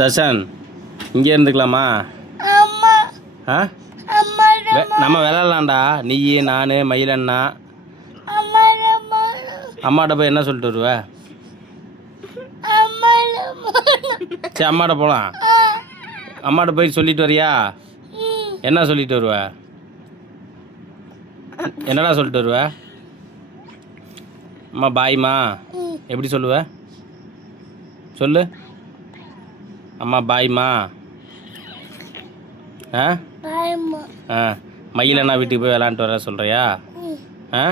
தர்ஷன் இங்கே இருந்துக்கலாமா? ஆ நம்ம விளையாடலாம்டா. நீ நான் மயிலண்ணா. அம்மாட்ட போய் என்ன சொல்லிட்டு வருவ? சரி அம்மாட்ட போகலாம். அம்மாட்ட போய் சொல்லிட்டு வரியா? என்ன சொல்லிட்டு வருவ? என்னடா சொல்லிட்டு வருவ? அம்மா பாய்மா எப்படி சொல்லுவ? சொல்லு. அம்மா பாய்மா. ஆ ஆ மயிலண்ணா வீட்டுக்கு போய் விளாண்டுட்டு வர சொல்கிறியா? ஆ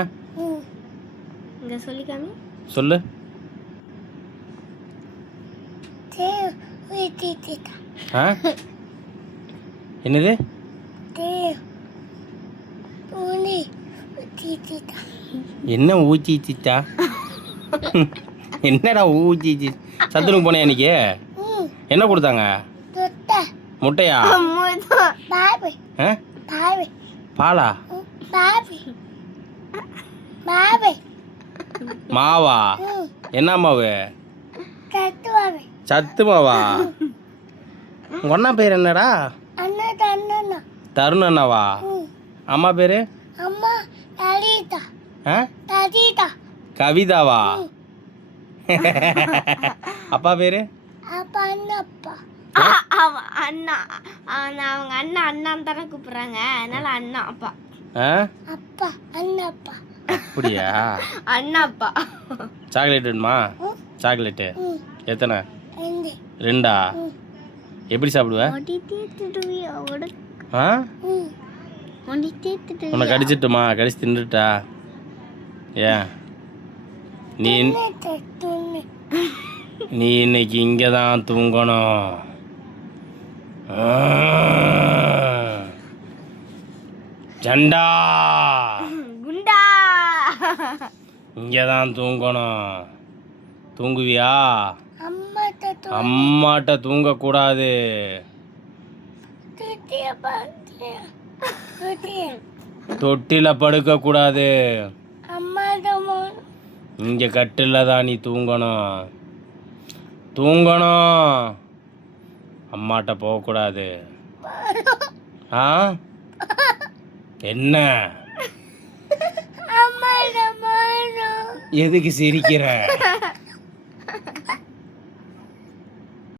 சொல்லு. ஆ என்னது? என்ன ஊச்சிச்சா? என்னடா ஊச்சிச்சு? சத்துணவு போனேன் இன்னைக்கு. என்ன கொடுத்தாங்க? முட்டையா? பாலா? மாவா? என்ன மாவு? சத்து மாவா? உங்க அண்ணா பேர் என்னடா? தருண் அண்ணாவா? அம்மா பேரு? கவிதாவா? அப்பா பேரு? அண்ணா. அவங்க அண்ணான்னு தானே கூப்பிடுறாங்க, அதனால அண்ணா அப்பா. அப்படியா? அண்ணா அப்பா. சாக்லேட் வேணுமா? சாக்லேட்டு எத்தனை? 2. எப்படி சாப்பிடுவ? ஆ உன்னை கடிச்சிட்டுமா? கடிச்சு தின்னுட்டா? ஏன் நீ இன்னைக்கு இங்கே தான் தூங்கணும். ஜண்டா குண்டா இங்கே தான் தூங்கணும். தூங்குவியா? அம்மாட்ட தூங்கக்கூடாது. தொட்டில படுக்கக்கூடாது. இங்கே கட்டில் தான் நீ தூங்கணும். அம்மாட்ட போகக்கூடாது. ஆ என்ன? எதுக்கு சிரிக்கிற?